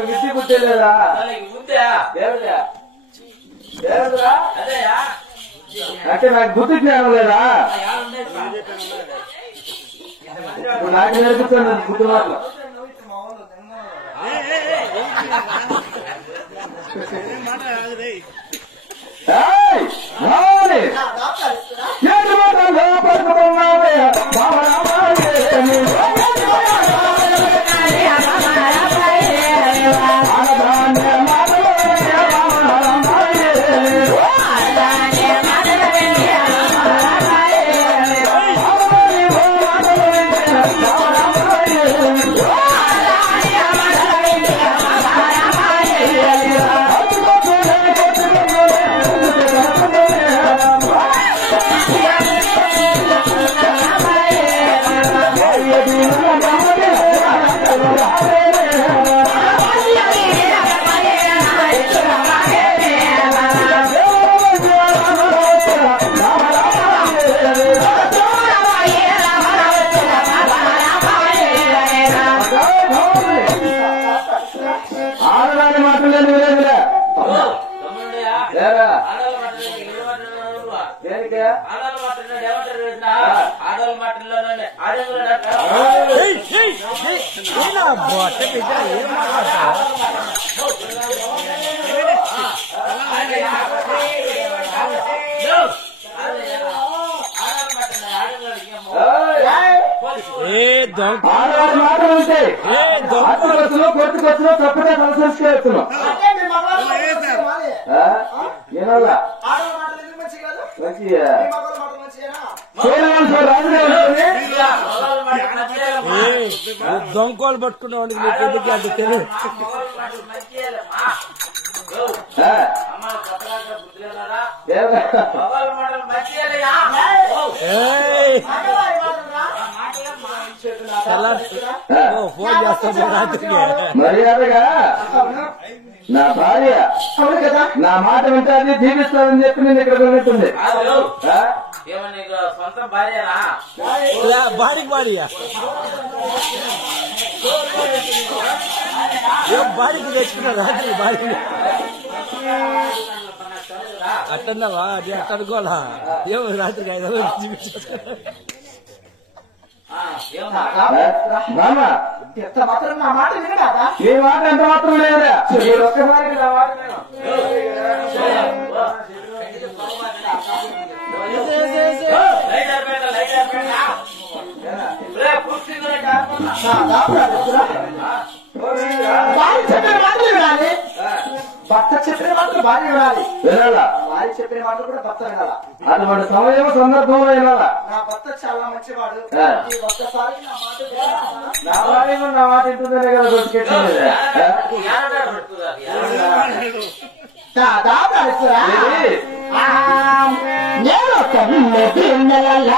విద్య పుట్టేలేదా అంటే నాకు బుద్ధి జ్ఞానం లేదా నాకు నేర్పుతాను బుద్ధి మాటలు కొట్టుకొచ్చిన తప్పగా సంస్కరిస్తున్నాం దొంగలు పట్టుకున్నాడు ఫోన్ చేస్తాను రాత్రికి. మర్యాదగా నా భార్య నా మాట వింటాన్ని దీవిస్తానని చెప్పి నేను ఇక్కడ ఉన్నట్టుంది. సొంత భార్యనా? భార్య భార్య ఏం భార్యకి తెచ్చుకున్నా రాత్రి భార్య అట్టన్నావా? అది అట్ట అనుకోవాలా? ఏమో రాత్రికి 5 చూపించుకున్నా. మాత్రం నా మాట వినడా? ఏ మాట ఎంత మాత్రం లేదా? ఒక్కసారికి నా మాట భార్య చెప్పిన మాటలు వినాలి, భర్త చెప్పిన మాటలు భార్య వినాలి, వినాలా? భార్య చెప్పిన మాటలు కూడా భర్త వినాలా. అటువంటి సమయం సందర్భంలో వినాలా? నా భర్త చాలా మంచివాడు, ఈ ఒక్కసారి నా మాట నా భార్య నా మాట ఇంటుందనే కదా దొరికెట్టింది. నేను తొమ్మిది నెలల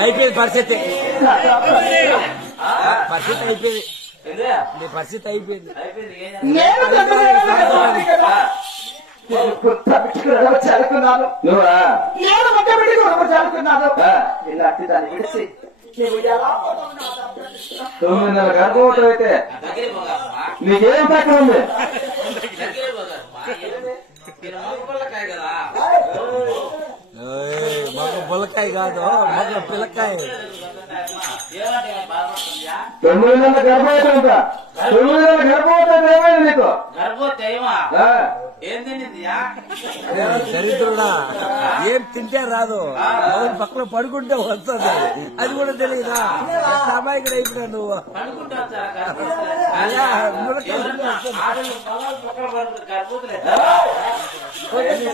అయిపోయింది పరిస్థితి. పరిస్థితి అయిపోయింది. నీ పరిస్థితి అయిపోయింది. చదువుకున్నాను, నువ్వా? నేను మొట్ట పెట్టి చదువుకున్నాను. ఇలాంటి దాన్ని విడిచి నువ్వు ఎలా 9 నెలల గర్భవతం అయితే నీకేం తక్కువ ఉంది? మగ బుల్లకాయ కాదు, మగ పిల్లకాయ. 9 నెలల గర్భవతం అంట. 9 నెలల గర్భవతం ఏమైంది నీకు? దరిద్రుడా, ఏం తింటే రాదు, పక్కన పడుకుంటే వస్తుంది, అది కూడా తెలియదా? అమాయకుడు అయిపోయినా నువ్వు.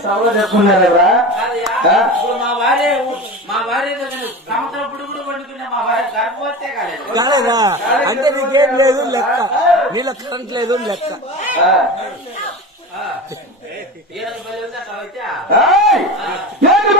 సవాలు చెప్పుకున్నారా? కాలేదా? అంటే నీకేం లేదు లెక్క, నీళ్ళ కరెంట్ లేదు లెక్క. ఏంటి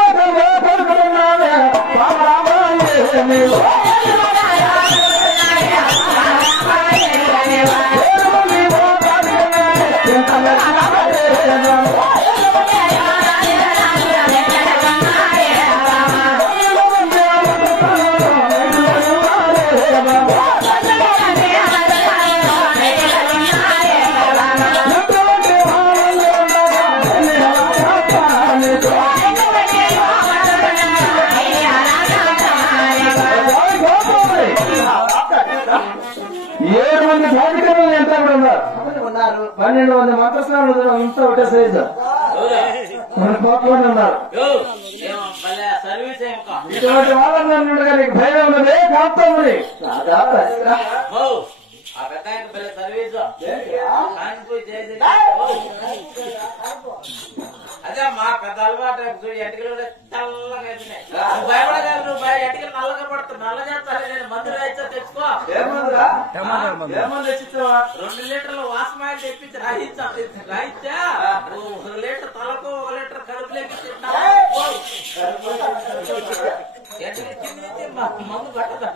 1200 మంత్రస్నానం ఇంత ఒకటే సైజు మన కోట్లోనే ఉన్నారు. ఇటువంటి వాళ్ళని ఉండగా నీకు భయం ఉన్నది కాపుతుంది. అదే మా పెద్ద అలవాటు ఎటుకలు తెల్లగా నువ్వు భయపడగలరు. నువ్వు ఎటుకలు నల్లగా పడుతుంది. నల్ల చేస్తాను నేను మందులు అయితే తెచ్చుకో. 2 లీటర్లు వాసమాయిలు తెప్పించి రాయిచ్చా 1 లీటర్ తలకు 1 లీటర్ కడుపులోకి మందు పట్టదంట.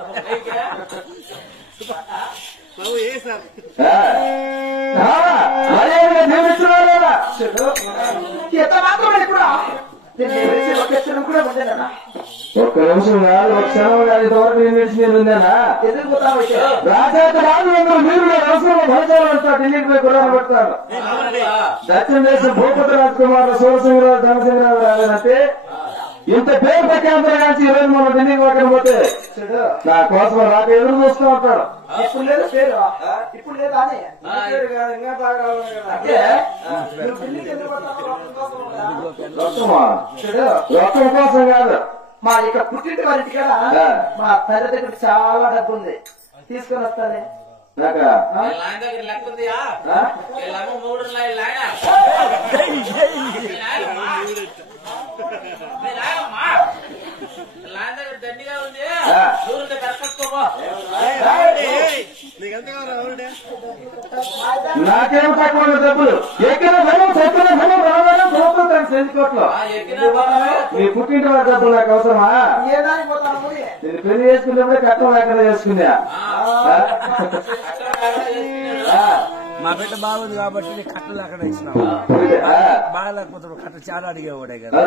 ఎంత మాత్రమే కూడా ఒక క్షణం కూడా ఉండేనా? ఒక్క నిమిషం కాదు, ఒక క్షణం కాదు, ఇంతవరకు నేను నిలిచి నేను ఉందేనా? ఎదుర్కొతాను రాజాత రాజు మీరు అవసరంలో భవిష్యత్తు పడతారు. ఢిల్లీకి పోయి కుర్రాలు పడతారు. దక్షిణ దేశం భూపతి రాజకుమార్ సోమసింహరాజు ధనసింహరాజు రాజనంటే ఇంత పేరు ప్రఖ్యాతులు కాల్చి ఈరోజు మనం ఢిల్లీకి పక్కన పోతే నా కోసం నాకు ఎదురు చూస్తూ ఉంటాడు. ఇప్పుడు లేదు పేరు, ఇప్పుడు లేదు అని రొక్కం కోసం కాదు. మా ఇక్కడ పుట్టింటి వారింటి కదా మా తల్లి దగ్గర చాలా డబ్బు ఉంది, తీసుకొని వస్తానే. లాయన దగ్గర లెక్క ఉందియా? 3 లాయన లాయన దగ్గర దండిగా ఉంది. దూరంగా కరకట్టుకోబో. నాకేం తక్కువ డబ్బులు ఎక్కిన ధనం చెక్కిన ధనం రావడం ప్రభుత్వం సెంచుకోట్లో నీ పుట్టింటి వారి డబ్బులు నాకు అవసరమా? ఏదానికి పోతాను నేను పెళ్లి చేసుకున్నప్పుడే కట్టం ఎక్కడ చేసుకున్నా. మా బిడ్డ బాగుంది కాబట్టి కట్టలు అక్కడ ఇచ్చినావు. బాగా లేకపోతే కట్ట చాలా అడిగేవాడే కదా.